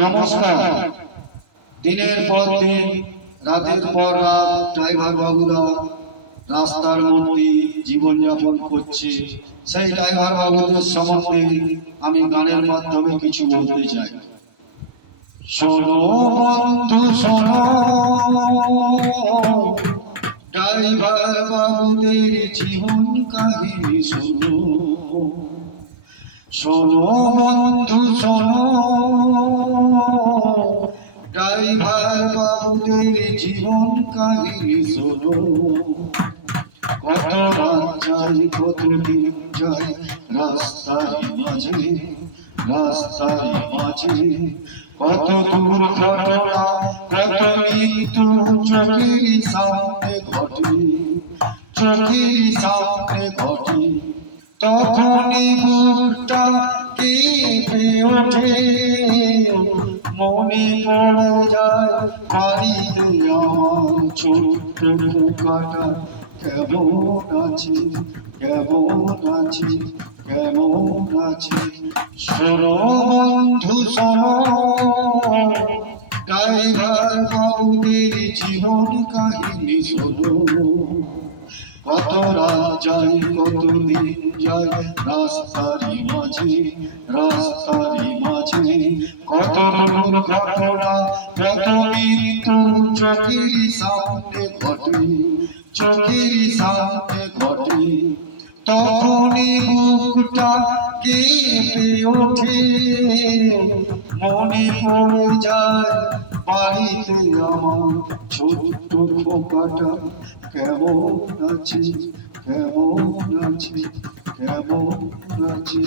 নমস্কার। দিনের পর দিন, রাতের পর রাত ড্রাইভার বাবুরা রাস্তার মধ্যে জীবনযাপন করছে। সেই ড্রাইভার বাবুদের সম্বন্ধে আমি গানের মাধ্যমে কিছু বলতে চাই। শোনো বন্ধু শোনো, ড্রাইভার বাবুদের জীবন কাহিনী শোনো। শোনো বন্ধু শোনো, ড্রাইভার বাবুদের জীবন কাহিনী শোনো। কত রাত যাই, কত দিন যাই রাস্তার মাঝে, রাস্তার মাঝে। কত দুর্ঘটনা, কত মৃত্যু চোখের সামনে ঘটে, চোখের সামনে ঘটে। তখনই বুকটা কেঁপে ওঠে, মনে পড়ে যায় বাড়িতে আমার ছোট্ট পোকাটা কেমন আছে, কেমন আছে, কেমন আছে। শোনো বন্ধু শোনো, ড্রাইভার বাবুদের জীবন কাহিনী শোনো। কত রাত যাই, কত দিন যাই রাস্তারই মাঝে, রাস্তারই মাঝে। কত দুর্ঘটনা, কত মৃত্যু চোখের সামনে ঘটে, চোখের সামনে ঘটে। তখনই বুকটা কেঁপে ওঠে, মনে পড়ে যায় বাড়িতে আমার ছোট্ট পোকাটা কেমন আছে, কেমন আছে, কেমন আছে।